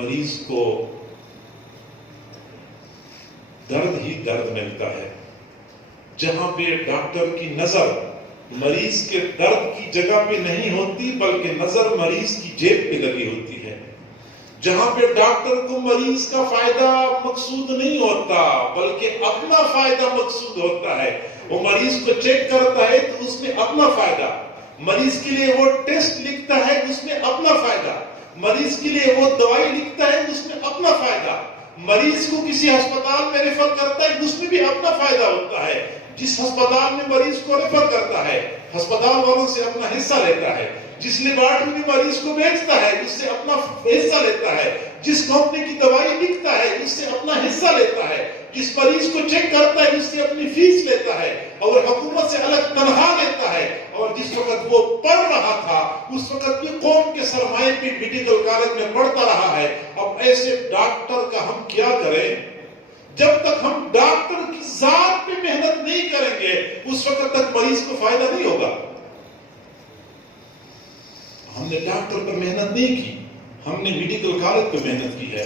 مریض کو درد ہی درد ملتا ہے. جہاں پہ ڈاکٹر کی نظر مریض کے درد کی جگہ پہ نہیں ہوتی بلکہ نظر مریض کی جیب پہ لگی ہوتی ہے. جہاں پہ ڈاکٹر کو مریض کا فائدہ مقصود نہیں ہوتا بلکہ اپنا فائدہ مقصود ہوتا ہے. وہ مریض کو چیک کرتا ہے تو اس میں اپنا فائدہ, مریض کے لیے وہ ٹیسٹ لکھتا ہے اس میں اپنا فائدہ, مریض کے لیے وہ دوائی لکھتا ہے اس میں اپنا فائدہ, مریض کو کسی ہسپتال میں ریفر کرتا ہے اس میں بھی اپنا فائدہ ہوتا ہے. جس ہسپتال میں مریض کو ریفر کرتا ہے ہسپتال والوں سے اپنا حصہ لیتا ہے, جس لیبارٹری میں مریض کو بیچتا ہے اس سے اپنا حصہ لیتا ہے, جس کمپنی کی دوائی لکھتا ہے اس سے اپنا حصہ لیتا ہے, جس مریض کو چیک کرتا ہے اس سے اپنی فیس لیتا ہے اور حکومت سے الگ تنخواہ لیتا ہے. اور جس وقت وہ پڑھ رہا تھا اس وقت بھی قوم کے سرمایے پہ میڈیکل کالج میں پڑھتا رہا ہے. اب ایسے ڈاکٹر کا ہم کیا کریں؟ جب تک ہم ڈاکٹر کی ذات پہ محنت نہیں کریں گے اس وقت تک مریض کو فائدہ نہیں ہوگا. ہم نے ڈاکٹر پر محنت نہیں کی, ہم نے میڈیکل کالج پہ محنت کی ہے,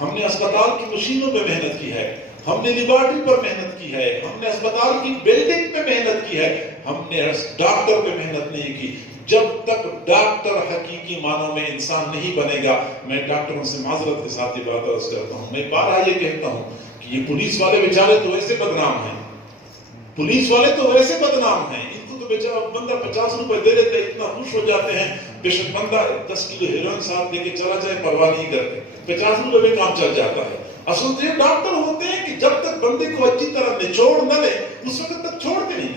ہم نے اسپتال کی مشینوں پہ محنت کی ہے, ہم نے لیبارٹری پر محنت کی ہے, ہم نے اسپتال کی بلڈنگ پہ محنت کی ہے, ہم نے ڈاکٹر پہ محنت نہیں کی. جب تک ڈاکٹر حقیقی معنوں میں انسان نہیں بنے گا, میں ڈاکٹروں سے معذرت کے ساتھ یہ بات عرض کرتا ہوں, میں بارہا یہ کہتا ہوں کہ یہ پولیس والے بیچارے تو ویسے بدنام ہیں, پولیس والے تو ویسے بدنام ہیں, ان کو تو بیچارہ بندہ 50 روپے دے دیتے اتنا خوش ہو جاتے ہیں, بے شک بندہ 10 کلو ہیروئن ساتھ لے کے چلا جائے پرواہ نہیں کرتے, 50 روپے میں کام چل جاتا ہے. اصل تو یہ ڈاکٹر ہوتے ہیں کہ جب تک بندے کو اچھی طرح نچوڑ نہ لے اس وقت تک چھوڑتے نہیں.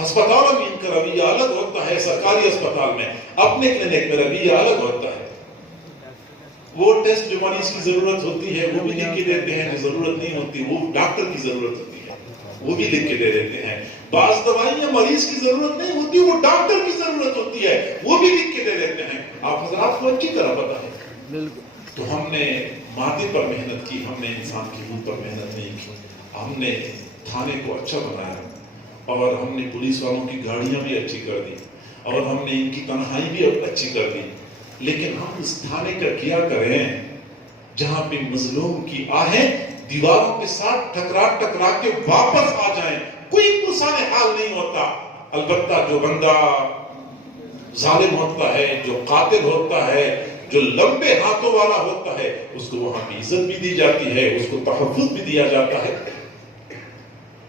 ہسپتالوں میں ان کا رویہ الگ ہوتا ہے, سرکاری اسپتال میں اپنے کلینک میں رویہ الگ ہوتا ہے. وہ ٹیسٹ جو مریض کی ضرورت ہوتی ہے وہ بھی لکھ کے دیتے ہیں, ضرورت نہیں ہوتی وہ ڈاکٹر کی ضرورت ہوتی ہے وہ بھی لکھ کے دے دیتے ہیں. بعض دوائیاں مریض کی ضرورت نہیں ہوتی وہ ڈاکٹر کی ضرورت ہوتی ہے وہ بھی لکھ کے دے دیتے ہیں. آپ حضرات کو اچھی طرح پتا ہے. تو ہم نے مادے پر محنت کی, ہم نے انسان کی روح پر محنت نہیں کی. ہم نے تھانے کو اچھا بنایا اور ہم نے پولیس والوں کی گاڑیاں بھی اچھی کر دی اور ہم نے ان کی تنہائی بھی اچھی کر دی. لیکن ہم اس تھانے کا کیا کریں جہاں پہ مظلوم کی آہیں دیواروں کے ساتھ ٹکرا کے واپس آ جائیں, کوئی پرسان حال نہیں ہوتا. البتہ جو بندہ ظالم ہوتا ہے, جو قاتل ہوتا ہے, جو لمبے ہاتھوں والا ہوتا ہے اس کو وہاں پہ عزت بھی دی جاتی ہے, اس کو تحفظ بھی دیا جاتا ہے.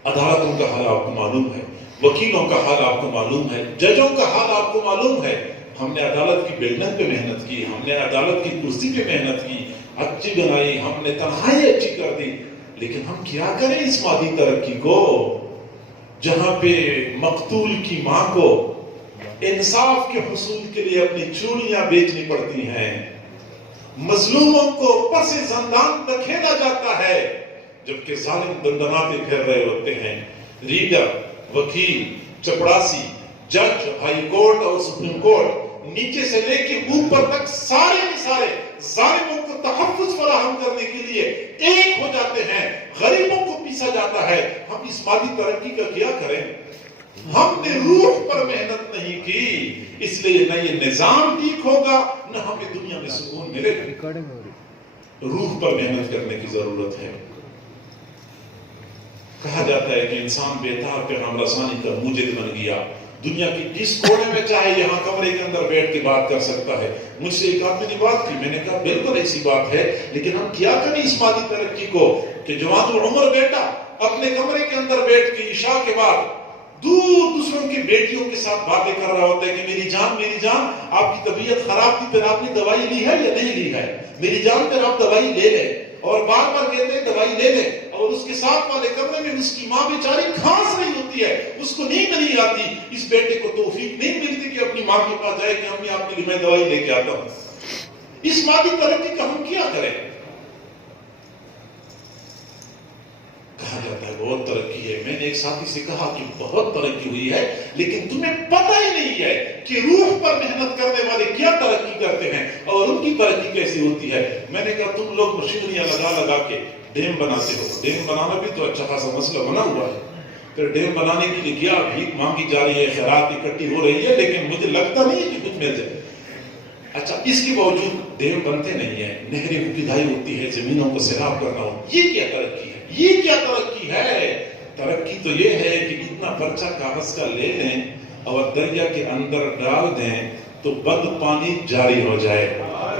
عدالتوں کا حال آپ کو معلوم ہے, وکیلوں کا حال آپ کو معلوم ہے, ججوں کا حال آپ کو معلوم ہے. ہم نے عدالت کی بلڈنگ پہ محنت کی, ہم نے عدالت کی کرسی پہ محنت کی, اچھی بنائی, ہم نے تنہائی اچھی کر دی. لیکن ہم کیا کریں اس مادی ترقی کو جہاں پہ مقتول کی ماں کو انصاف کے حصول کے لیے اپنی چوڑیاں بیچنی پڑتی ہیں, مظلوموں کو پس زندان دھکیلا جاتا ہے جبکہ ظالم دندناتے پھر رہے ہوتے ہیں. ریڈر, وکیل, چپڑاسی, جج, ہائی کورٹ اور سپریم کورٹ نیچے سے لے کے اوپر تک سارے کے سارے ظالموں کو تحفظ فراہم کرنے کے لیے ایک ہو جاتے ہیں, غریبوں کو پیسا جاتا ہے. ہم اس مادی ترقی کا کیا کریں؟ ہم نے روح پر محنت نہیں کی, اس لیے نہ یہ نظام ٹھیک ہوگا نہ ہمیں دنیا میں سکون ملے گا. روح پر محنت کرنے کی ضرورت ہے. کہا جاتا ہے کہ انسان بیتار پیغام رسانی کا موجد بن گیا, دنیا کی جس کونے میں چاہے یہاں کمرے کے اندر بیٹھ کے بات کر سکتا ہے. مجھ سے ایک آدمی نے بات کی, میں نے کہا بالکل ایسی بات ہے, لیکن ہم کیا کریں اس مادی ترقی کو کہ جوان العمر بیٹا اپنے کمرے کے اندر بیٹھ کے عشاء کے بعد دور دوسروں کی بیٹیوں کے ساتھ باتیں کر رہا ہوتا ہے کہ میری جان آپ کی طبیعت خراب تھی پھر آپ نے دوائی لی ہے یا نہیں لی ہے, میری جان پھر آپ دوائی لے لیں, اور بار بار کہتے ہیں دوائی لے لیں, اور اس کے ساتھ والے کمرے میں اس کی ماں بیچاری کھانس رہی ہوتی ہے, اس کو نیند نہیں آتی. اس بیٹے کو توفیق نہیں ملتی کہ اپنی ماں کے پاس جائے کہ امی آپ کے لیے میں دوائی لے کے آتا ہوں. اس مادی ترقی کا ہم کیا کریں؟ کہا جاتا ہے بہت ترقی ہے. میں نے ایک ساتھی سے کہا کہ بہت ترقی ہوئی ہے لیکن تمہیں پتہ ہی نہیں ہے کہ روح پر محنت کرنے والے کیا ترقی کرتے ہیں اور ان کی ترقی کیسی ہوتی ہے. میں نے کہا تم لوگ مشینریاں لگا کے ڈیم بناتے ہو, ڈیم بنانا بھی تو اچھا خاصا مسئلہ بنا ہوا ہے. پھر ڈیم بنانے کے لیے کیا بھیک مانگی جا رہی ہے, خیرات اکٹھی ہو رہی ہے, لیکن مجھے لگتا نہیں ہے کہ کچھ مل جائے. اچھا اس کے باوجود ڈیم بنتے نہیں ہیں, نہریں کی کھدائی ہوتی ہے, زمینوں کو سیراب کرنا ہو. یہ کیا ترقی ہے؟ یہ کیا ترقی ہے؟ ترقی تو یہ ہے کہ اتنا پرچہ کاغذ کا لے لیں اور دریا کے اندر ڈال دیں تو بند پانی جاری ہو جائے.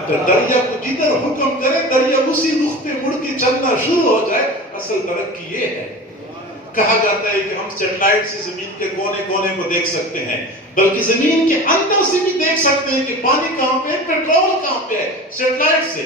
تو دریا کو جدھر حکم کرے دریا اسی رخ پہ مڑ کے چلنا شروع ہو جائے. اصل ترقی یہ ہے. کہا جاتا ہے کہ ہم سیٹلائٹ سے زمین کے کونے کونے کو دیکھ سکتے ہیں, بلکہ زمین کے اندر سے بھی دیکھ سکتے ہیں کہ پانی کہاں پہ ہے, پیٹرول کہاں پہ ہے, سیٹلائٹ سے.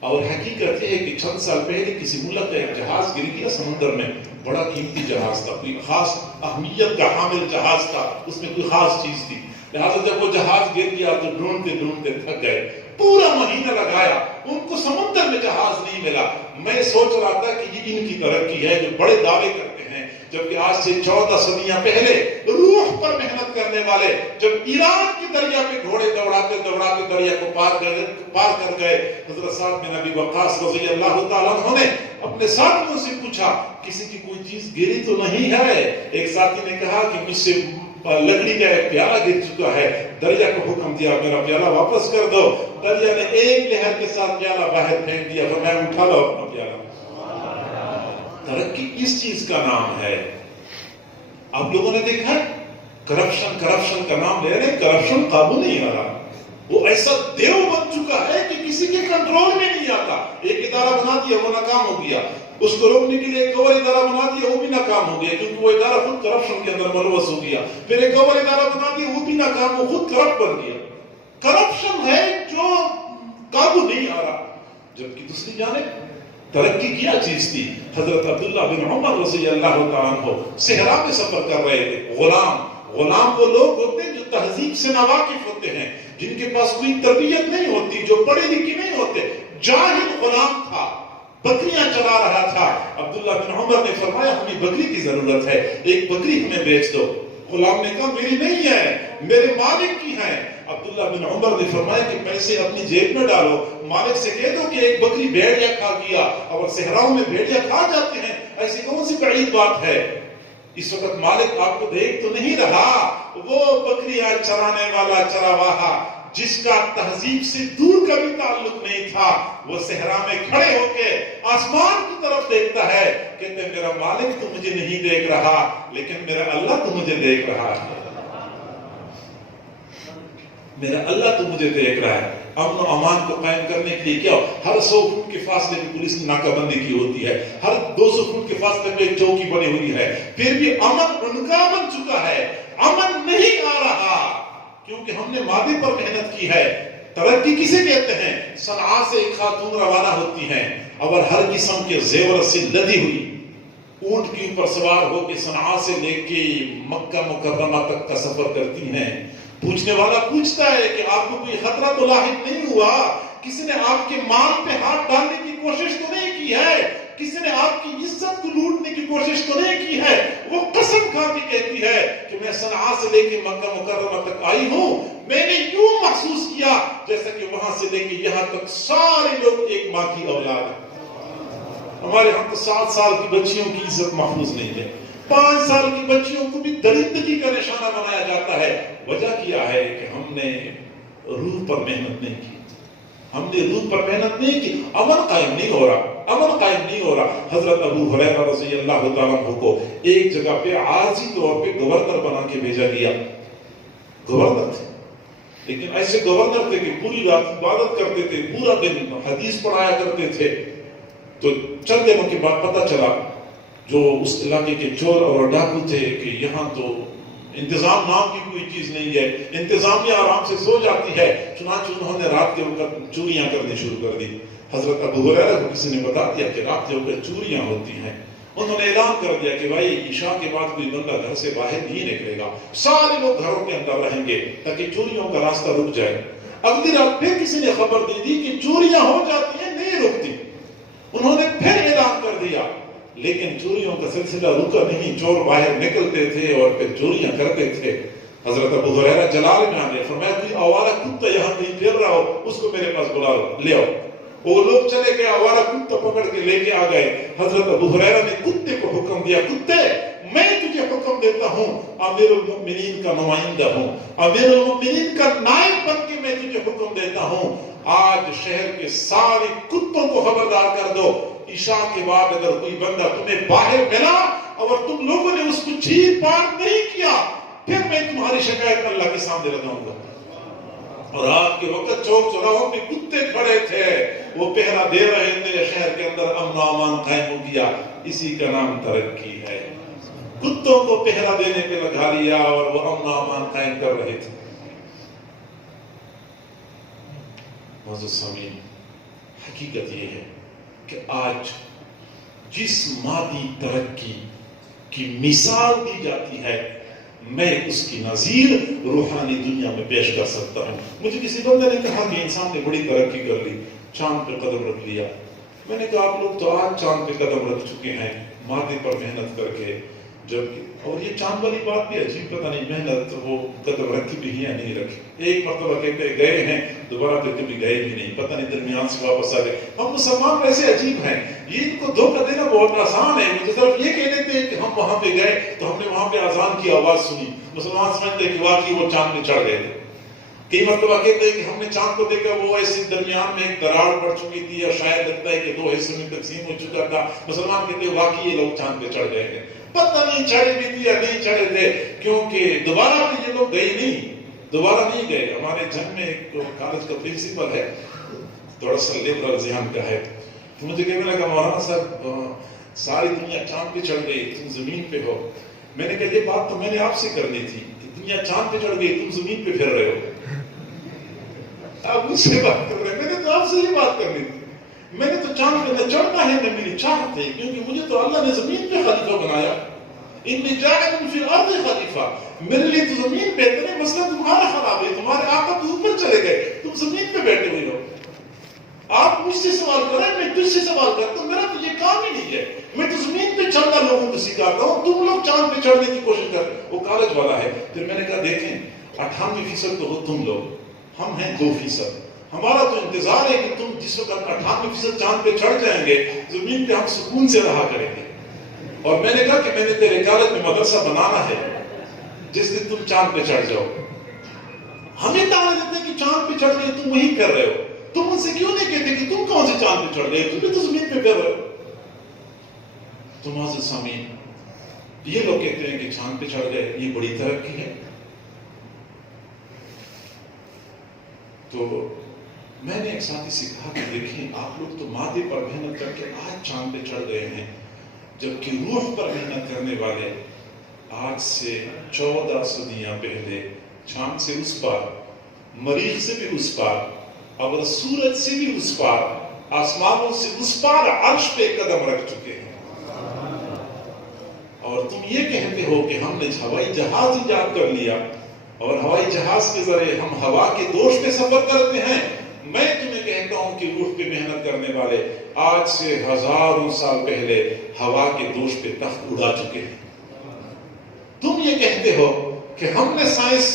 اور حقیقت یہ ہے کہ چند سال پہلے کسی ملک کا ایک جہاز گر گیا سمندر میں, بڑا قیمتی جہاز تھا, کوئی خاص اہمیت کا حامل جہاز تھا, اس میں کوئی خاص چیز تھی. لہٰذا جب وہ جہاز گر گیا تو ڈھونڈتے ڈھونڈتے تھک گئے, پورا مہینہ لگایا, ان کو سمندر میں جہاز نہیں ملا. میں سوچ رہا تھا کہ یہ ان کی ترقی ہے جو بڑے دعوے کرتے ہیں, جبکہ آج سے 14 صدیاں پہلے روح پر محنت کرنے والے جب ایران کی دریا پہ گھوڑے دوڑاتے دوڑاتے دریا کو پار کر گئے, حضرت سعد بن ابی وقاص رضی اللہ تعالیٰ عنہ نے اپنے ساتھیوں سے پوچھا کسی کی کوئی چیز گری تو نہیں ہے؟ ایک ساتھی نے کہا کہ مجھ سے لکڑی کا ایک پیالہ گر چکا ہے. دریا کو حکم دیا میرا پیالہ واپس کر دو. دریا نے ایک لہر کے ساتھ پیالہ باہر پھینک دیا, تو میں اٹھا لو اپنا پیالہ. ترقی اس چیز کا نام ہے. آپ لوگوں نے دیکھا ہے کرپشن کا نام لے رہے, کرپشن قابو نہیں آ رہا. وہ ایسا دیو بن چکا ہے کہ کسی کے کنٹرول میں نہیں آتا. ایک ادارہ بنا دیا وہ ناکام ہو گیا, اس کو روکنے کے لیے ایک اور ادارہ بنا دیا وہ بھی ناکام ہو گیا, کیونکہ وہ ادارہ خود کرپشن کے اندر ملوث ہو گیا. پھر ایک اور ادارہ بنا دیا وہ بھی ناکام, وہ خود کرپٹ بن گیا. کرپشن ہے جو قابو نہیں آ رہا. جبکہ دوسری جانب ترقی کیا چیز تھی؟ حضرت عبداللہ بن عمر رضی اللہ تعالیٰ عنہ صحرا میں سفر کر رہے تھے. غلام وہ لوگ ہوتے ہیں جو تہذیب سے ناواقف ہوتے ہیں, جن کے پاس کوئی تربیت نہیں ہوتی, جو پڑھے لکھے نہیں ہوتے. جاہل غلام تھا, بکریاں چلا رہا تھا. عبداللہ بن عمر نے فرمایا ہمیں بکری کی ضرورت ہے, ایک بکری ہمیں بیچ دو. غلام نے کہا میری نہیں ہے, میرے مالک کی ہے. عبداللہ بن عمر نے فرمایا کہ پیسے اپنی جیب میں ڈالو, مالک سے کہہ دو کہ ایک بکری بھیڑیا کھا گیا. اور صحراؤں میں بھیڑیا کھا جاتے ہیں, ایسی کون سی بعید بات ہے؟ اس وقت مالک آپ کو دیکھ تو نہیں رہا, وہ بکریاں چرانے والا چرواہا جس کا تہذیب سے دور کا بھی تعلق نہیں تھا, وہ صحرا میں کھڑے ہو کے آسمان کی طرف دیکھتا ہے, کہتے ہیں میرا مالک تو مجھے نہیں دیکھ رہا لیکن میرا اللہ تو مجھے دیکھ رہا ہے. میرا اللہ تو مجھے دیکھ رہا ہے. امن و امان کو قائم کرنے کے لیے کیا ہو, ہر 100 فٹ کے فاصلے میں پولیس نے ناکہ بندی کی ہوتی ہے, ہر 200 فٹ کے فاصلے میں ایک چوکی بنی ہوئی ہے. پھر بھی امن ان کا بن چکا ہے, امن نہیں آ رہا کیونکہ ہم نے مادے پر محنت کی ہے. ترقی کسے کہتے ہیں؟ صنعاء سے ایک خاتون روانہ ہوتی ہیں اور ہر قسم کے زیور سے لدی ہوئی اونٹ کے اوپر سوار ہو کے صنعاء سے لے کے مکہ مکرمہ تک کا سفر کرتی ہیں. پوچھنے والا پوچھتا ہے کہ آپ کو کوئی خطرہ تو لاحق نہیں ہوا؟ کسی نے آپ کے مال پہ ہاتھ ڈالنے کی کوشش تو نہیں کی ہے؟ کسی نے آپ کی عزت کو لوٹنے کی کوشش تو نہیں کی ہے؟ وہ قسم کھا کے کہتی ہے کہ میں صنعاء سے لے کے مکہ مکرمہ تک آئی ہوں, میں نے یوں محسوس کیا جیسا کہ وہاں سے لے کے یہاں تک سارے لوگ ایک ماں کی اولاد ہیں. ہمارے ہم تو 7 سال کی بچیوں کی عزت محفوظ نہیں ہے, 5 سال کی بچیوں کو بھی درندگی کا نشانہ بنایا جاتا ہے. وجہ کیا ہے کہ ہم نے روح پر محنت نہیں کی, ہم نے روح پر محنت نہیں کی. امن قائم نہیں ہو رہا, امن قائم نہیں ہو رہا. حضرت ابو ہریرہ رضی اللہ تعالیٰ عنہ کو ایک جگہ پہ عارضی طور پہ گورنر بنا کے بھیجا گیا. گورنر تھے لیکن ایسے گورنر تھے کہ پوری رات عبادت کرتے تھے, پورا دن حدیث پڑھایا کرتے تھے. تو چند دنوں کے بعد پتہ چلا جو اس علاقے کے چور اور ڈاکو تھے کہ یہاں تو انتظام نام کی کوئی چیز نہیں ہے, انتظامیہ آرام سے سو جاتی ہے. چنانچہ انہوں نے رات کے وقت چوریاں کرنی شروع کر دی. حضرت ابو ہریرہ کو کسی نے بتا دیا کہ رات کے وقت چوریاں ہوتی ہیں. انہوں نے اعلان کر دیا کہ بھائی عشاء کے بعد کوئی بندہ گھر سے باہر نہیں نکلے گا, سارے لوگ گھروں کے اندر رہیں گے تاکہ چوریوں کا راستہ رک جائے. اگلی رات پھر کسی نے خبر دے دی کہ چوریاں ہو جاتی ہیں, نہیں رکتی. انہوں نے پھر اعلان کر دیا لیکن چوریوں کا سلسلہ رکا نہیں, چور باہر نکلتے تھے اور پھر چوریاں کرتے تھے. حضرت ابو ہریرہ جلال میں آ گئے, فرمایا کوئی آوارہ کتا یہاں کہیں پھر رہا ہو اس کو میرے پاس بلا لے آؤ. وہ لوگ چلے گئے, آوارہ کتا پکڑ کے لے کے آ گئے. حضرت ابو ہریرہ نے کتے کو حکم دیا, کتے میں تجھے حکم دیتا ہوں, امیر المؤمنین کا نمائندہ ہوں, امیر المؤمنین کا نائب بن کے میں تجھے حکم دیتا ہوں, آج شہر کے سارے کتوں کو خبردار کر دو، عشاء کے بعد اگر کوئی بندہ تمہیں باہر ملا اور تم لوگوں نے اس کو چیر پار نہیں کیا، پھر میں تمہاری شکایت اللہ کے سامنے لگاؤں گا۔ اور رات کے وقت چوک چوراہوں پہ کتے کھڑے تھے، وہ پہرا دے رہے تھے، شہر کے اندر امن و امان قائم ہو گیا۔ اسی کا نام ترقی ہے۔ کتوں کو پہرا دینے پہ لگا لیا اور وہ امن و امان قائم کر رہے تھے۔ معزز سامعین، حقیقت یہ ہے کہ آج جس مادی ترقی کی مثال دی جاتی ہے، میں اس کی نظیر روحانی دنیا میں پیش کر سکتا ہوں۔ مجھے کسی بندے نے کہا کہ انسان نے بڑی ترقی کر لی، چاند پہ قدم رکھ لیا۔ میں نے کہا آپ لوگ تو آج چاند پہ قدم رکھ چکے ہیں مادے پر محنت کر کے، جبکہ اور یہ چاند والی بات بھی عجیب، پتہ نہیں محنت وہ قدم رکھی بھی یا نہیں رکھی۔ ایک مرتبہ کہتے گئے ہیں، دوبارہ پھر کبھی گئے بھی نہیں، پتہ نہیں درمیان سے واپس آ گئے۔ ہم مسلمان ویسے عجیب ہیں، یہ ان کو دھوکہ دینا بہت آسان ہے۔ مجھے صرف یہ کہہ دیتے ہیں کہ ہم وہاں پہ گئے تو ہم نے وہاں پہ اذان کی آواز سنی، مسلمان سمجھتے ہیں کہ واقعی وہ چاند پہ چڑھ گئے تھے۔ کئی مرتبہ کہتے ہیں کہ ہم نے چاند کو دیکھا، وہ ایسے درمیان میں ایک دراڑ پڑ چکی تھی اور شاید لگتا ہے کہ 2 حصوں میں تقسیم ہو چکا تھا۔ مسلمان کہتے ہیں واقعی یہ لوگ چاند پہ چڑھ گئے تھے۔ پتہ نہیں چڑھے بھی تھے یا نہیں چڑھے تھے، کیونکہ دوبارہ بھی یہ لوگ گئے نہیں، دوبارہ نہیں گئے۔ ہمارے جنگ میں ایک کالج کا پرنسپل ہے، تھوڑا سا لیبرل ذہن کا ہے، تو مجھے کہنے لگا مولانا صاحب ساری دنیا چاند پہ چڑھ گئی، تم زمین پہ ہو۔ میں نے کہا یہ بات تو میں نے آپ سے کرنی تھی کہ دنیا چاند پہ چڑھ گئی، تم زمین پہ پھر رہے ہو۔ آپ مجھ سے بات کر رہے ہیں، میں نے تو آپ سے ہی بات کرنی تھی۔ میں نے تو چاند پہ نہ چڑھنا ہے نہ میری چاہت ہے، کیونکہ مجھے تو اللہ نے زمین پہ خلیفہ بنایا۔ انی جاعل فی الارض خلیفہ، میرے لیے تو زمین بہتر ہے۔ مسئلہ تمہارا خراب ہے، تمہارے آقا تو اوپر چلے گئے، تم زمین پہ بیٹھے ہوئے ہو۔ آپ مجھ سے سوال کریں، میں تجھ سے سوال کرتا ہوں، میرا تو یہ کام ہی نہیں ہے۔ میں تو زمین پہ چڑھنا لوگوں کو سکھاتا ہوں، تم لوگ چاند پہ چڑھنے کی کوشش کر رہے۔ وہ کالج والا ہے۔ پھر میں نے کہا دیکھیں 98% تو ہو تم لوگ، ہم ہیں 2%۔ ہمارا تو انتظار ہے کہ تم جس وقت 98% چاند پہ چڑھ جائیں گے، زمین پہ ہم سکون سے رہا کریں گے۔ اور میں نے کہا کہ میں نے تیرے کالج میں مدرسہ بنانا ہے جس دن تم چاند پہ چڑھ جاؤ۔ ہمیں تعلیم دیتے ہیں کہ چاند پہ چڑھ گئے، تم وہی کر رہے ہو۔ تم ان سے کیوں نہیں کہتے کہ تم کون سے چاند پہ چڑھ گئے، تم تو زمین پہ پھر رہے ہو۔ تو معزز سامعین، یہ لوگ کہتے ہیں کہ چاند پہ چڑھ گئے، یہ بڑی ترقی ہے۔ تو میں نے ایک ساتھی سے کہا کہ دیکھیں آپ لوگ تو مادے پر محنت کر کے آج چاند پہ چڑھ گئے ہیں، جبکہ روح پر محنت کرنے والے آج سے 14 صدیاں پہلے چاند سے اس پار، مریخ سے بھی اس پار، اور سورج سے بھی اس پار، آسمانوں سے اس پار عرش پہ قدم رکھ چکے ہیں۔ اور تم یہ کہتے ہو کہ ہم نے ہوائی جہاز ایجاد کر لیا اور ہوائی جہاز کے ذریعے ہم ہوا کے دوش پہ سفر کرتے ہیں۔ میں تمہیں کہتا ہوں کہ روح پہ محنت کرنے والے آج سے ہزاروں سال پہلے ہوا کے دوش پہ تخت اڑا چکے ہیں۔ تم یہ کہتے ہو کہ ہم نے سائنس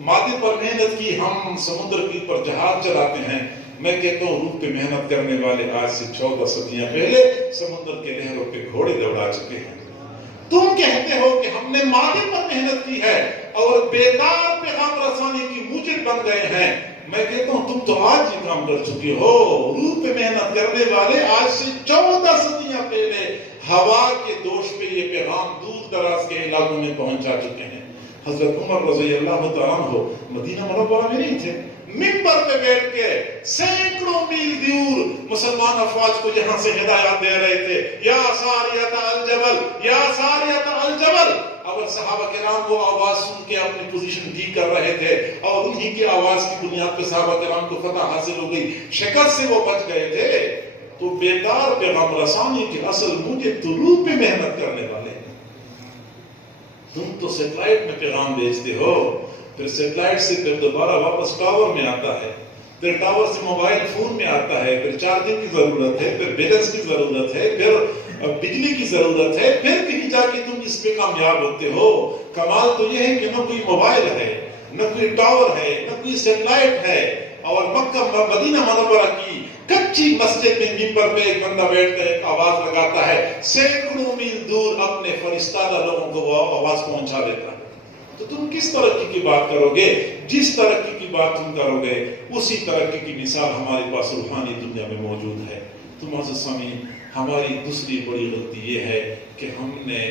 مادے پر محنت کی، ہم سمندر کے اوپر جہاز چلاتے ہیں۔ میں کہتا ہوں روح پہ محنت کرنے والے آج سے 14 صدیاں پہلے سمندر کے لہروں پہ گھوڑے دوڑا چکے ہیں۔ تم کہتے ہو کہ ہم نے مادے پر محنت کی ہے اور بیدار پیغام رسانی کی موجب بن گئے ہیں۔ میں کہتا ہوں تم تو آج یہ کام کر چکے ہو۔ روح پہ محنت کرنے والے آج سے 14 صدیاں پہلے ہوا کے دوش پہ یہ پیغام دور دراز کے علاقوں میں پہنچا چکے ہیں۔ حضرت عمر رضی اللہ تعالیٰ عنہ مدینہ منورہ میں نہیں تھے، منبر پہ بیٹھ کے سینکڑوں میل دور مسلمان افواج کو یہاں سے ہدایات دے رہے تھے، یا ساریۃ الجبل یا ساریۃ الجبل۔ اور صحابہ کرام وہ آواز سن کے اپنی پوزیشن ٹھیک کر رہے تھے، اور انہی کی آواز کی بنیاد پہ صحابہ کرام کو فتح حاصل ہو گئی، شکست سے وہ بچ گئے تھے۔ تو بیدار پیغام رسانی کے اصل موجب تو روح پہ محنت کرنے والے ہیں۔ تم تو سیٹلائٹ میں پیغام بھیجتے ہو، پھر سیٹلائٹ سے پھر دوبارہ واپس ٹاور میں آتا ہے، پھر ٹاور سے موبائل فون میں آتا ہے، پھر چارجنگ کی ضرورت ہے، پھر بیلنس کی ضرورت ہے، پھر بجلی کی ضرورت ہے، پھر کہیں جا کے تم اس پہ کامیاب ہوتے ہو۔ کمال تو یہ ہے کہ نہ کوئی موبائل ہے، نہ کوئی ٹاور ہے، نہ کوئی سیٹلائٹ ہے، اور مکہ مدینہ منورہ کی کچی مسجد میں ممبر پہ ایک بندہ بیٹھ کر ایک آواز لگاتا ہے، سینکڑوں میل دور اپنے فرشتادہ لوگوں کو وہ آواز پہنچا دیتا ہے۔ تو تم کس ترقی کی بات کرو گے؟ جس ترقی کی بات تم کرو گے اسی ترقی کی مثال ہمارے پاس روحانی دنیا میں موجود ہے۔ تو معزز سامعین، ہماری دوسری بڑی غلطی یہ ہے کہ ہم نے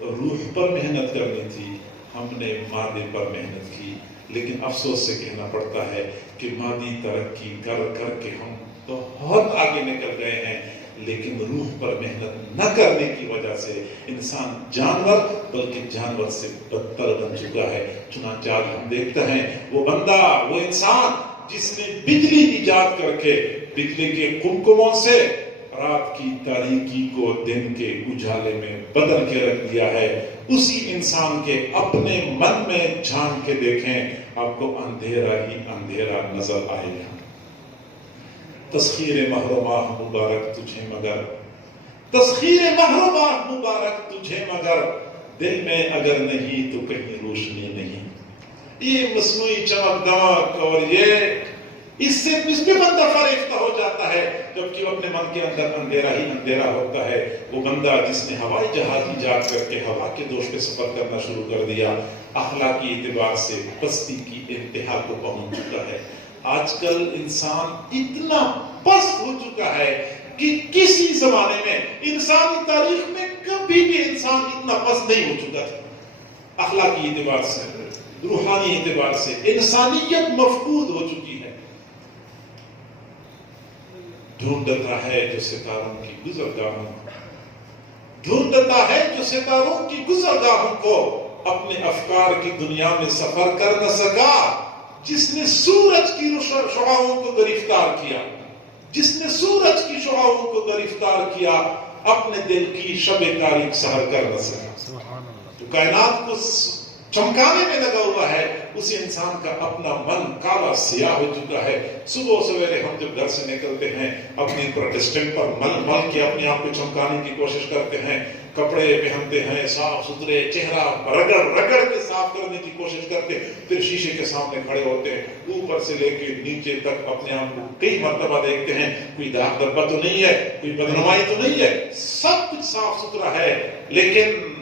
روح پر محنت کرنی تھی، ہم نے مادے پر محنت کی، لیکن افسوس سے کہنا پڑتا ہے کہ مادی ترقی کر کر کے ہم بہت آگے نکل گئے ہیں، لیکن روح پر محنت نہ کرنے کی وجہ سے انسان جانور بلکہ جانور سے بدتر بن چکا ہے۔ چنانچہ آج ہم دیکھتے ہیں وہ بندہ، وہ انسان جس نے بجلی ایجاد کر کے بجلی کے کمکموں سے رات کی تاریکی کو دن کے اجالے میں بدل کے رکھ دیا ہے، اسی انسان کے اپنے من میں جھانک کے دیکھیں، آپ کو اندھیرا ہی اندھیرا نظر آئے گا۔ تسخیر مہر و ماہ مبارک تجھے مگر، تسخیر مہر و ماہ مبارک تجھے مگر، دل میں اگر نہیں تو کہیں روشنی نہیں۔ یہ مصنوعی چمک دمک اور اس پہ بندہ فریفتہ ہو جاتا ہے، جبکہ وہ اپنے من کے اندر اندھیرا ہی اندھیرا ہوتا ہے۔ وہ بندہ جس نے ہوائی جہاز ایجاد کر کے ہوا کے دوش پہ سفر کرنا شروع کر دیا، اخلاقی اعتبار سے پستی کی انتہا کو پہنچ چکا ہے۔ آج کل انسان اتنا پست ہو چکا ہے کہ کسی زمانے میں انسانی تاریخ میں کبھی بھی انسان اتنا پست نہیں ہو چکا تھا۔ اخلاقی اعتبار سے، روحانی اعتبار سے انسانیت مفقود ہو چکی ہے۔ ڈھونڈتا ہے جو ستاروں کی گزرگاہوں، ڈھونڈتا ہے جو ستاروں کی گزرگاہوں کو، اپنے افکار کی دنیا میں سفر کر نہ سکا۔ جس نے سورج کی شعاعوں کو گرفتار کیا، جس نے سورج کی شعاعوں کو گرفتار کیا، اپنے دل کی شب تاریک سحر کر نہ سکا۔ تو کائنات کو چمکانے میں لگا ہوا ہے، اس انسان کا اپنا من کالا سیاہ ہو چکا ہے۔ صبح سویرے ہم جب گھر سے نکلتے ہیں، اپنی پروٹسٹنٹ پر مل مل کے اپنے آپ کو چمکانے کی کوشش کرتے ہیں، کپڑے پہنتے ہیں صاف ستھرے، چہرہ رگڑ رگڑ کے صاف کرنے کی کوشش کرتے ہیں، پھر شیشے کے سامنے کھڑے ہوتے ہیں، اوپر سے لے کے نیچے تک اپنے آپ کو کئی مرتبہ دیکھتے ہیں، کوئی داغ دھبا تو نہیں ہے، کوئی بدنمائی تو نہیں ہے، سب کچھ صاف ستھرا ہے، لیکن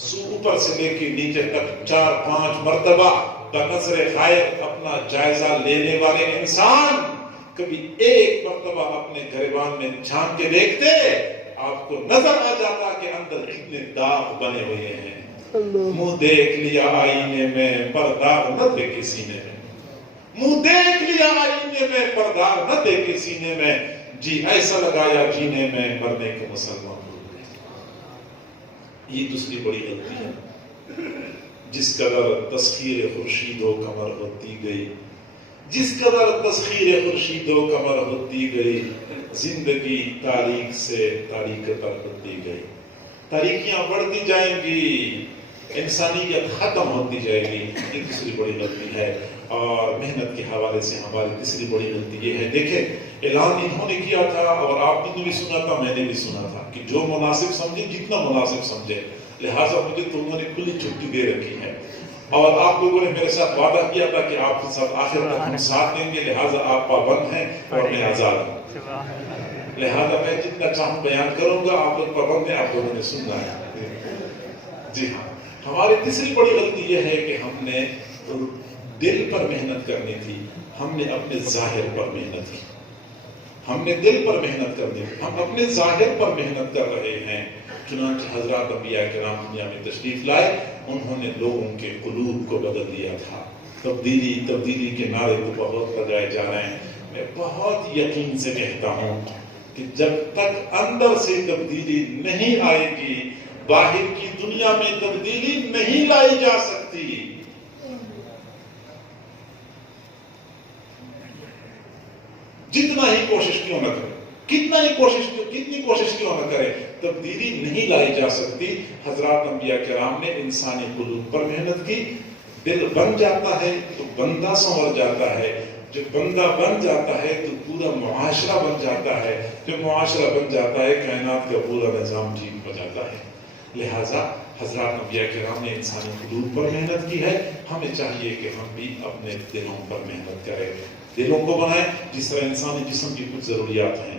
اوپر سے لے کے نیچے تک 4-5 مرتبہ بنظر غائب اپنا جائزہ لینے والے انسان کبھی ایک مرتبہ اپنے گریبان میں جھانک کے دیکھتے، آپ کو نظر آ جاتا کہ اندر کتنے داغ بنے ہوئے ہیں۔ منہ دیکھ لیا آئینے میں پر داغ نہ دیکھے سینے میں، منہ دیکھ لیا آئینے میں پر داغ نہ دیکھے سینے میں، جی ایسا لگایا جینے میں مرنے کو مسلمان۔ یہ دوسری بڑی غلطی ہے۔ جس قدر تسخیر خورشید و قمر ہوتی گئی، جس قدر تسخیر خورشید و قمر ہوتی گئی، زندگی تاریک سے تاریک تر ہوتی گئی۔ تاریکیاں بڑھتی جائیں گی، انسانیت ختم ہوتی جائے گی۔ یہ تیسری بڑی غلطی ہے۔ اور محنت کے حوالے سے ہماری تیسری بڑی غلطی یہ ہے، دیکھیں اعلان انہوں نے کیا تھا اور آپ نے بھی سنا تھا، میں نے بھی سنا تھا کہ جو مناسب سمجھے، جتنا مناسب سمجھے، لہٰذا مجھے تو انہوں نے کھلی چھٹی دے رکھی ہے، اور آپ لوگوں نے میرے ساتھ وعدہ کیا تھا کہ آپ کے ساتھ آخر تک ہم ساتھ دیں گے، لہٰذا آپ پابند ہیں اور میں آزاد ہوں، لہٰذا میں جتنا چاہوں بیان کروں گا، آپ لوگ پابند ہیں، آپ لوگوں نے سننا ہے۔ جی ہاں، ہماری تیسری بڑی غلطی یہ ہے کہ ہم نے دل پر محنت کرنی تھی، ہم نے اپنے ظاہر پر محنت کی۔ ہم نے دل پر محنت کرنی تھی، ہم اپنے ظاہر پر محنت کر رہے ہیں۔ چنانچہ حضرات انبیاء کرام دنیا میں تشریف لائے، انہوں نے لوگوں کے قلوب کو بدل دیا تھا۔ تبدیلی تبدیلی کے نعرے تو بہت لگائے جا رہے ہیں، میں بہت یقین سے کہتا ہوں کہ جب تک اندر سے تبدیلی نہیں آئے گی، باہر کی دنیا میں تبدیلی نہیں لائی جا سکتی۔ جتنا ہی کوشش کیوں نہ کرے، کتنی کوشش کیوں نہ کرے، تبدیلی نہیں لائی جا سکتی۔ حضرات انبیاء کرام نے انسانی قلوب پر محنت کی، دل بن جاتا ہے تو بندہ سنور جاتا ہے، جب بندہ بن جاتا ہے تو پورا معاشرہ بن جاتا ہے، جب معاشرہ بن جاتا ہے کائنات کا پورا نظام ٹھیک ہو جاتا ہے۔ لہٰذا حضرات انبیاء کرام نے انسانی قلوب پر محنت کی ہے، ہمیں چاہیے کہ ہم بھی اپنے دلوں پر محنت کریں، دلوں کو بنائیں۔ جس طرح انسانی جسم کی کچھ ضروریات ہیں،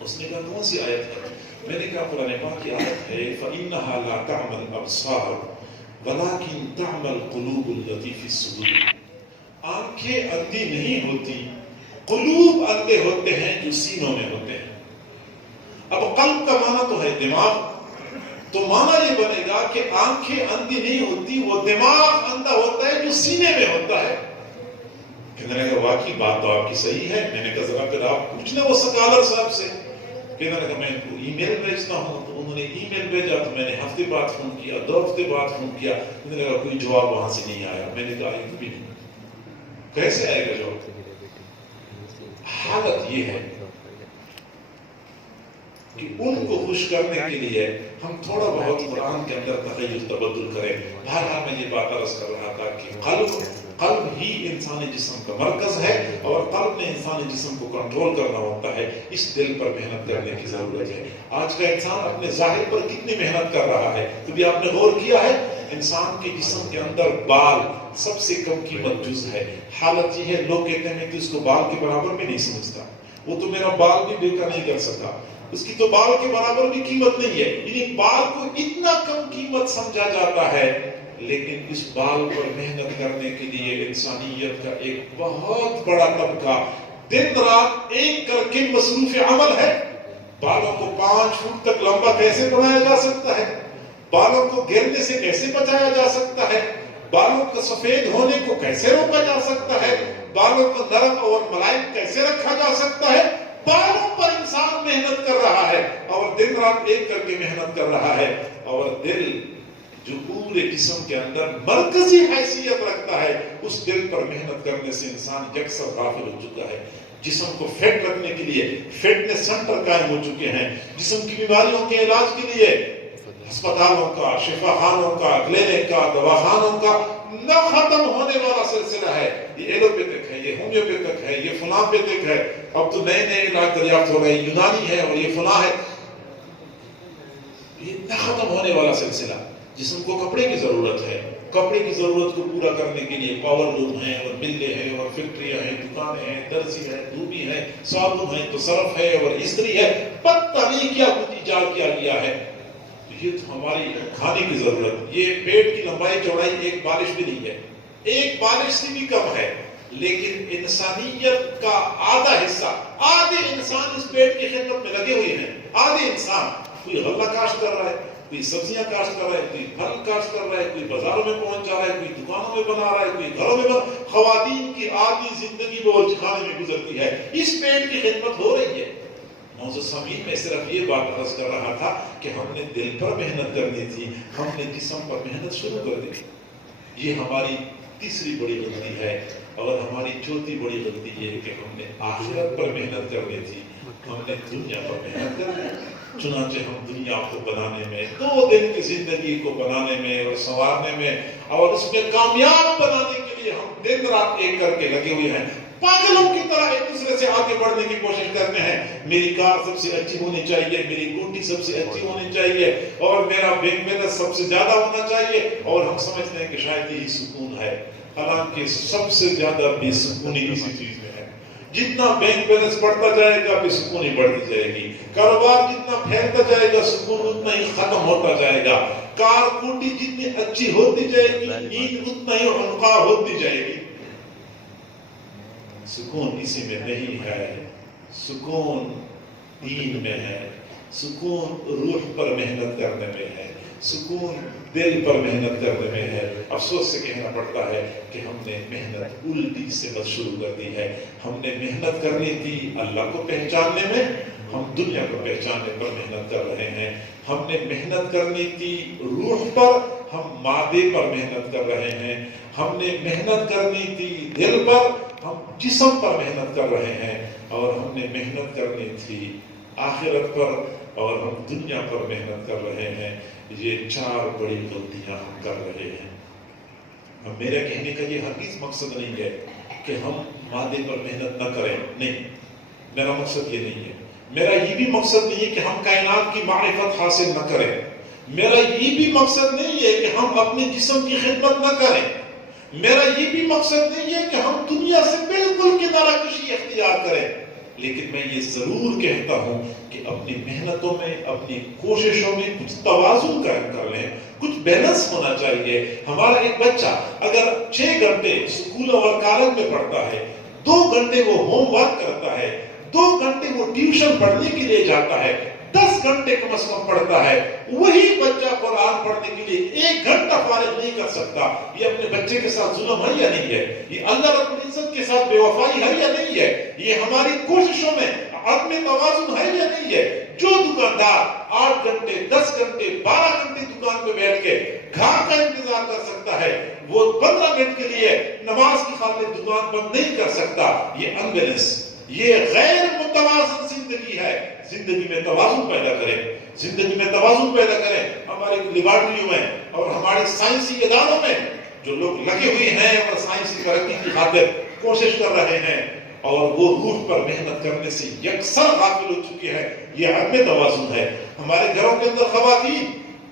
اس نے کہا کون سی آیت ہے؟ میں نے کہا قرآن پاک کی آیت ہے فَإِنَّهَا لَا تَعْمَى الْأَبْصَارُ وَلَكِنْ تَعْمَى الْقُلُوبُ الَّتِي فِي الصُّدُورِ۔ آنکھیں اندھی نہیں ہوتی، قلوب اندھے ہوتے ہیں جو سینوں میں ہوتے ہیں۔ اب قلب کا معنی تو ہے دماغ، تو معنی یہ بنے گا کہ آنکھیں اندھی نہیں ہوتی، وہ دماغ اندھا ہوتا ہے جو سینے میں ہوتا ہے۔ کہنے لگا واقعی بات تو آپ کی صحیح ہے۔ میں نے کہا ذرا پھر آپ پوچھنا وہ سکالر صاحب سے۔ کہنے لگا میں ان کو ای میل بھیجتا ہوں، تو انہوں نے ای میل بھیجا، تو میں نے ہفتے بعد فون کیا، 2 ہفتے بعد فون کیا، کہنے لگا کوئی جواب وہاں سے نہیں آیا۔ میں نے کہا ایک بھی نہیں، کیسے آئے گا جواب؟ حالت یہ ہے کہ ان کو خوش کرنے کے لیے ہم تھوڑا بہت قرآن کے اندر تغیر تبدل کریں۔ بہرحال میں یہ بات عرض کر رہا تھا کہ قلب ہی انسانی جسم کا مرکز ہے، اور قلب نے انسانی جسم کو کنٹرول کرنا ہوتا ہے۔ اس دل پر محنت کرنے کی ضرورت ہے۔ آج کا انسان اپنے ظاہر پر کتنی محنت کر رہا ہے، کبھی آپ نے غور کیا ہے؟ انسان کے جسم کے اندر بال سب سے کم قیمت جز ہے۔ حالت یہ ہے لوگ کہتے ہیں کہ اس کو بال کے برابر بھی نہیں سمجھتا، وہ تو میرا بال بھی بیکا نہیں کر سکا، اس کی تو بال کے برابر بھی قیمت نہیں ہے۔ یعنی بال کو اتنا کم قیمت سمجھا جاتا ہے، لیکن اس بال پر محنت کرنے کے لیے انسانیت کا ایک بہت بڑا طبقہ دن رات ایک کر کے مصروف عمل ہے۔ بالوں کو 5 فٹ تک لمبا کیسے بنایا جا سکتا ہے؟ بالوں کو گرنے سے کیسے بچایا جا سکتا ہے؟ بالوں کو سفید ہونے کو کیسے روکا جا سکتا ہے؟ بالوں کو نرم اور ملائم کیسے رکھا جا سکتا ہے؟ بالوں پر انسان محنت کر رہا ہے، اور دن رات ایک کر کے محنت کر رہا ہے۔ اور دل جو پورے جسم کے اندر مرکزی حیثیت رکھتا ہے، اس دل پر محنت کرنے سے انسان یکسر غافل ہو چکا ہے۔ جسم کو فٹ رکھنے کے لیے فٹنس سینٹر قائم ہو چکے ہیں، جسم کی بیماریوں کے علاج کے لیے ہسپتالوں کا، شفا خانوں کا، کلینک کا، دواخانوں کا نہ ختم ہونے والا سلسلہ ہے۔ یہ ایلوپیتھک ہے، یہ ہومیوپیتھک ہے، یہ فلانپیتھک ہے، اب تو نئے نئے علاج دریافت ہو رہے ہیں، یونانی ہے اور یہ فلاں ہے۔ یہ نہ ختم ہونے والا سلسلہ۔ جسم کو کپڑے کی ضرورت ہے، کپڑے کی ضرورت کو پورا کرنے کے لیے پاور لوم ہیں اور ملیں ہیں اور فیکٹریاں ہیں، دکانیں ہیں، درزی ہے، دھوبی ہے، صابن ہے تو صرف ہے اور استری ہے، پتہ نہیں کیا کچھ ایجاد کیا گیا ہے۔ یہ تو ہماری کھانے کی ضرورت، یہ پیٹ کی لمبائی چوڑائی ایک بالش بھی نہیں ہے، ایک بالش سے بھی کم ہے، لیکن انسانیت کا آدھا حصہ، آدھے انسان اس پیٹ کی خدمت میں لگے ہوئے ہیں۔ آدھے انسان، کوئی غلہ کاشت کر رہا ہے، کوئی سبزیاں کاشت کر رہا ہے، کوئی پھل کاشت کر رہا ہے، کوئی بازاروں میں پہنچ جا رہا ہے، کوئی دکانوں میں بنا رہا ہے، کوئی گھروں میں خواتین کی آدھی زندگی باورچی خانے میں گزرتی ہے، اس پیٹ کی خدمت ہو رہی ہے۔ معزز سامعین، میں صرف یہ بات عرض کر رہا تھا کہ ہم نے دل پر محنت کرنی تھی، ہم نے جسم پر محنت شروع کر دی۔ یہ ہماری تیسری بڑی غلطی ہے، اور ہماری چوتھی بڑی غلطی یہ ہے کہ ہم نے آخرت پر محنت کرنی تھی، ہم نے دنیا پر محنت کرنی۔ چنانچہ ہم دنیا کو بنانے میں، 2 دن کی زندگی کو بنانے میں اور سنوارنے میں اور اس میں کامیاب بنانے کے لیے ہم دن رات ایک کر کے لگے ہوئے ہیں۔ پاگلوں کی طرح ایک دوسرے سے آگے بڑھنے کی کوشش کرتے ہیں۔ میری کار سب سے اچھی ہونی چاہیے، میری کوٹھی سب سے اچھی ہونی چاہیے، اور میرا بینک بیلنس سب سے زیادہ ہونا چاہیے، اور ہم سمجھتے ہیں کہ شاید یہی سکون ہے۔ حالانکہ سب سے زیادہ بے سکونی اسی چیز میں ہے۔ جتنا بینک بیلنس بڑھتا جائے گا بے سکونی بڑھتی جائے گی، کاروبار جتنا پھیلتا جائے گا سکون اتنا ہی ختم ہوتا جائے گا، کار کوٹھی جتنی اچھی ہوتی جائے گی نیند اتنا ہی عنقا ہوتی جائے گی۔ سکون اسی میں نہیں ہے، سکون دین میں ہے، سکون روح پر محنت کرنے میں ہے، سکون دل پر محنت کرنے میں ہے۔ افسوس سے کہنا پڑتا ہے کہ ہم نے محنت الٹی سے بس شروع کر دی ہے۔ ہم نے محنت کرنی تھی اللہ کو پہچاننے میں، ہم دنیا کو پہچاننے پر محنت کر رہے ہیں۔ ہم نے محنت کرنی تھی روح پر، ہم مادے پر محنت کر رہے ہیں۔ ہم نے محنت کرنی تھی دل پر، ہم جسم پر محنت کر رہے ہیں۔ اور ہم نے محنت کرنی تھی آخرت پر، اور ہم دنیا پر محنت کر رہے ہیں۔ یہ 4 بڑی غلطیاں ہم کر رہے ہیں۔ اب میرے کہنے کا یہ ہرگز مقصد نہیں ہے کہ ہم مادے پر محنت نہ کریں، نہیں، میرا مقصد یہ نہیں ہے۔ میرا یہ بھی مقصد نہیں ہے کہ ہم کائنات کی معرفت حاصل نہ کریں، میرا یہ بھی مقصد نہیں ہے کہ ہم اپنے جسم کی خدمت نہ کریں، میرا یہ بھی مقصد نہیں ہے کہ ہم دنیا سے بالکل کنارہ کشی اختیار کریں۔ لیکن میں یہ ضرور کہتا ہوں کہ اپنی محنتوں میں اپنی کوششوں میں کچھ توازن قائم کر لیں, کچھ بیلنس ہونا چاہیے. ہمارا ایک بچہ اگر 6 گھنٹے اسکول اور کالج میں پڑھتا ہے, 2 گھنٹے وہ ہوم ورک کرتا ہے, 2 گھنٹے وہ ٹیوشن پڑھنے کے لیے جاتا ہے, 10 گھنٹے کم از کم پڑھتا ہے, وہی بچہ قرآن پڑھنے کے لیے 1 گھنٹہ فارغ نہیں کر سکتا. یہ اپنے بچے کے ساتھ ظلم ہے یا نہیں ہے؟ یہ اللہ رب العزت کے ساتھ بے وفائی ہے یا نہیں ہے؟ یہ ہماری کوششوں میں عدم توازن ہے یا نہیں ہے؟ جو دکاندار 8 گھنٹے 10 گھنٹے 12 گھنٹے دکان پہ بیٹھ کے گھر کا انتظار کر سکتا ہے, وہ 15 منٹ کے لیے نماز کی خاطر دکان بند نہیں کر سکتا. یہ انبیلنس, یہ غیر متوازن زندگی ہے. زندگی میں توازن پیدا کریں, زندگی میں توازن پیدا کریں. ہمارے لیبارٹریوں میں اور ہمارے سائنسی اداروں میں جو لوگ لگے ہوئے ہیں اور سائنسی ترقی کی خاطر کوشش کر رہے ہیں اور وہ روح پر محنت کرنے سے یکسر غافل ہو چکے ہیں, یہ عدم توازن ہے. ہمارے گھروں کے اندر خواتین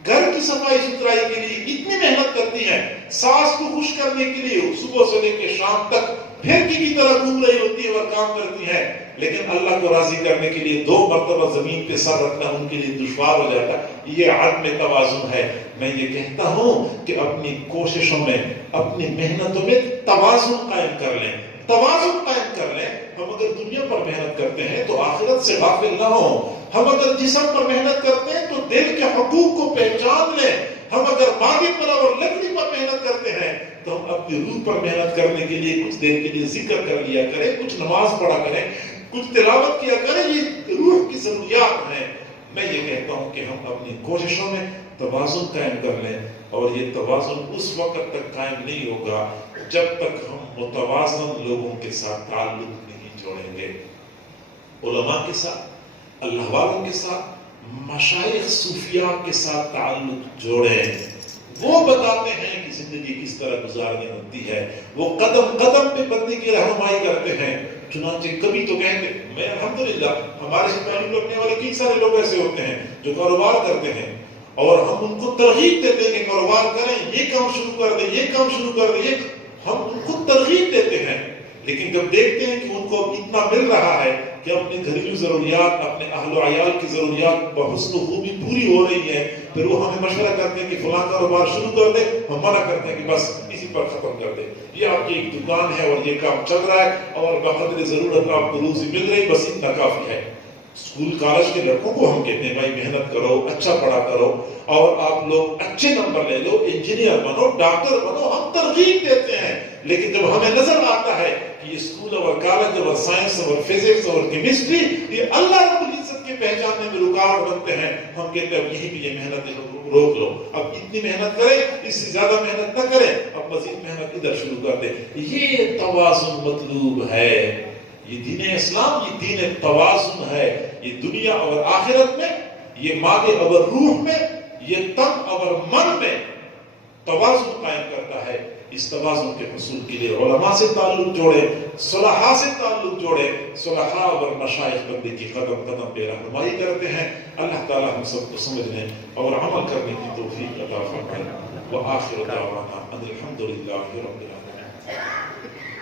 گھر کی صفائی ستھرائی کے لیے اتنی محنت کرتی ہیں, ساس کو خوش کرنے کے لیے صبح سے لے کے شام تک پھرکی کی طرح گھوم رہی ہوتی ہے اور کام کرتی ہیں, لیکن اللہ کو راضی کرنے کے لیے 2 مرتبہ زمین پہ سر رکھنا ان کے لیے دشوار ہو جاتا ہے. یہ عدم توازن ہے. میں یہ کہتا ہوں کہ اپنی کوششوں میں اپنی محنتوں میں توازن قائم کر لیں, توازن قائم کر لیں. ہم اگر دنیا پر محنت کرتے ہیں تو آخرت سے غافل نہ ہوں. ہم اگر جسم پر محنت کرتے ہیں تو دل کے حقوق کو پہچان لیں. ہم اگر ماگی پر اور لکڑی پر محنت کرتے ہیں تو ہم اپنی روح پر محنت کرنے کے لیے کچھ دیر کے لیے ذکر کر لیا کریں, کچھ نماز پڑھا کریں, کچھ تلاوت کیا کریں. یہ روح کی ضروریات ہیں. میں یہ کہتا ہوں کہ ہم اپنی کوششوں میں توازن قائم کر لیں, اور یہ توازن اس وقت تک قائم نہیں ہوگا جب تک ہم متوازن لوگوں کے ساتھ تعلق نہیں جوڑیں گے. علماء کے ساتھ, اللہ والوں کے ساتھ, مشائخ صوفیاء کے ساتھ تعلق جوڑیں. وہ بتاتے ہیں کہ زندگی کس طرح گزارنی ہوتی ہے. وہ قدم قدم پہ بندے کی رہنمائی کرتے ہیں. چنانچہ کبھی تو کہتے ہیں, میں الحمدللہ ہمارے سے تعلق رکھنے والے کئی سارے لوگ ایسے ہوتے ہیں جو کاروبار کرتے ہیں, اور ہم ان کو ترغیب دیتے ہیں کہ کاروبار کریں, یہ کام شروع کر دیں, یہ کام شروع کر دیں. ہم ان کو ترغیب دیتے ہیں, لیکن جب دیکھتے ہیں کہ ان کو اتنا مل رہا ہے کہ اپنے گھریلو ضروریات, اپنے اہل و عیال کی ضروریات بحسن و خوبی پوری ہو رہی ہے, پھر وہ ہمیں مشورہ کرتے ہیں کہ فلاں کاروبار شروع کر دے. ہم منع کرتے ہیں کہ بس اسی پر ختم کر دے. یہ آپ کی ایک دکان ہے اور یہ کام چل رہا ہے اور بقدر ضرورت آپ کو روزی مل رہی, بس اتنا کافی ہے. اسکول کالج کے لڑکوں کو ہم کہتے ہیں بھائی محنت کرو, اچھا پڑھا کرو, اور آپ لوگ اچھے نمبر لے لو, انجینئر بنو, ڈاکٹر بنو. ہم ترغیب دیتے ہیں, لیکن جب ہمیں نظر آتا ہے کہ یہ اسکول اور کالج اور سائنس اور فزکس اور کیمسٹری یہ اللہ رب العزت کے پہچاننے میں رکاوٹ بنتے ہیں, ہم کہتے ہیں یہی بھی یہ محنت روک لو, اب اتنی محنت کریں, اس سے زیادہ محنت نہ کریں, اب مزید محنت ادھر شروع کر دیں. یہ توازن مطلوب ہے. یہ دین اسلام یہ دین توازن ہے. یہ دنیا اور آخرت میں, یہ مادے اور روح میں, یہ تن اور من میں توازن قائم کرتا ہے. اس توازن کے حصول کے لیے علماء سے تعلق جوڑے, صلحاء سے تعلق جوڑے. صلحاء اور مشائخ بندے کی قدم قدم پہ رہنمائی کرتے ہیں. اللہ تعالی ہم سب کو سمجھنے اور عمل کرنے کی توفیق عطا فرمائے. وآخر دعوانا ان الحمد للہ رب العالمین.